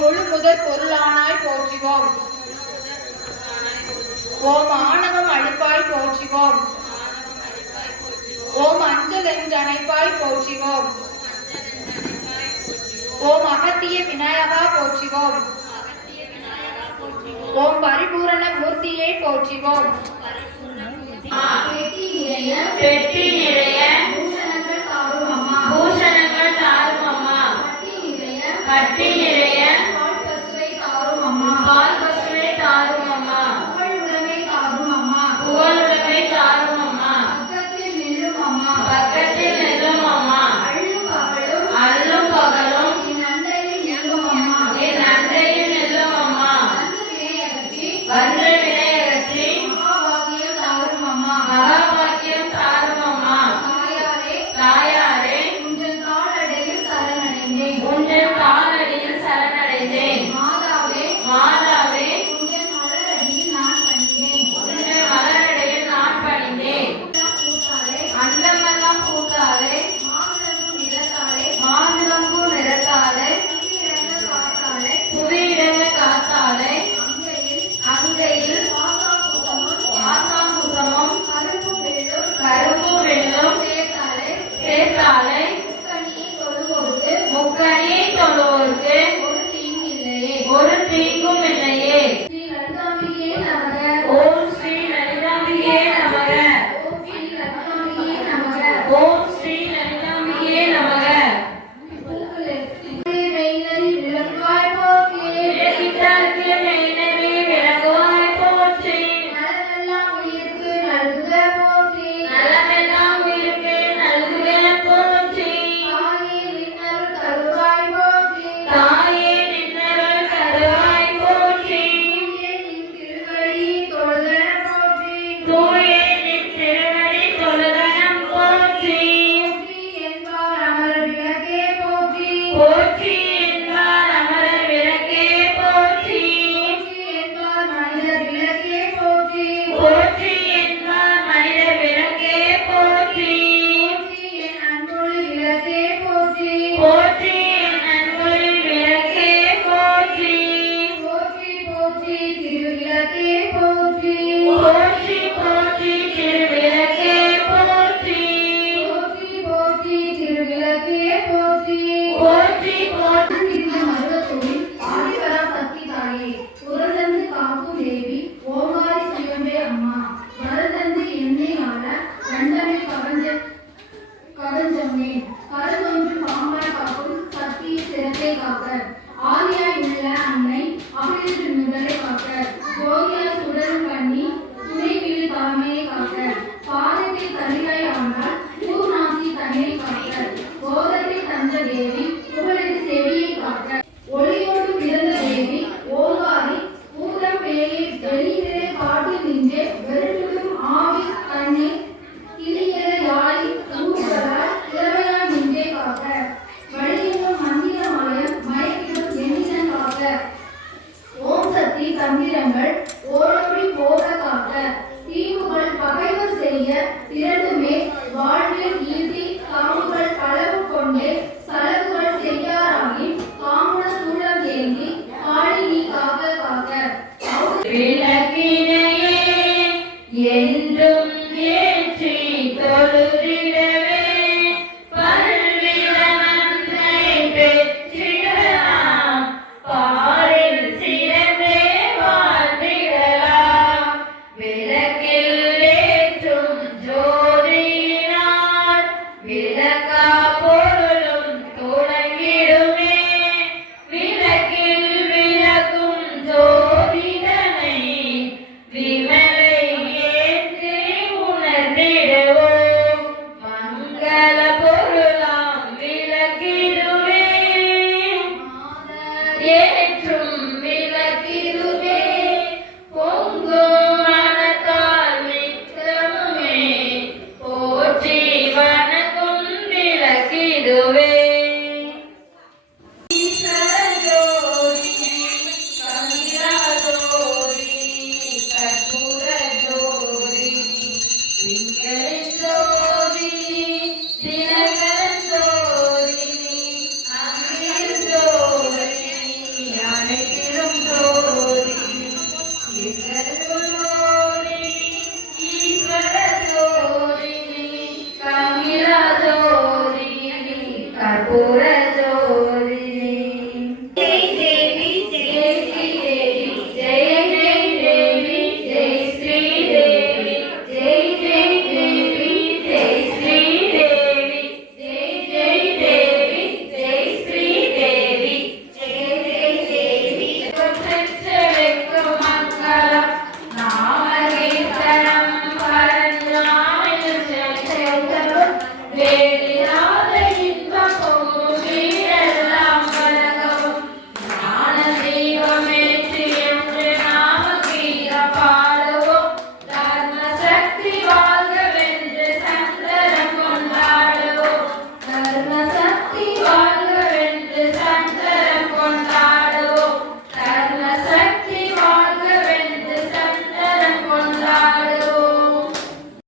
முழு முதற் ஓம் ஆணவம் விநாயகா போற்றுவோம். ஓம் பரிபூரண மூர்த்தியை போற்றுவோம். பெட்டி நிறைய பெட்டி நிறைய வருகிற இளையரசி தவறும் அம்மா. போய் காப்பேன் ஆளி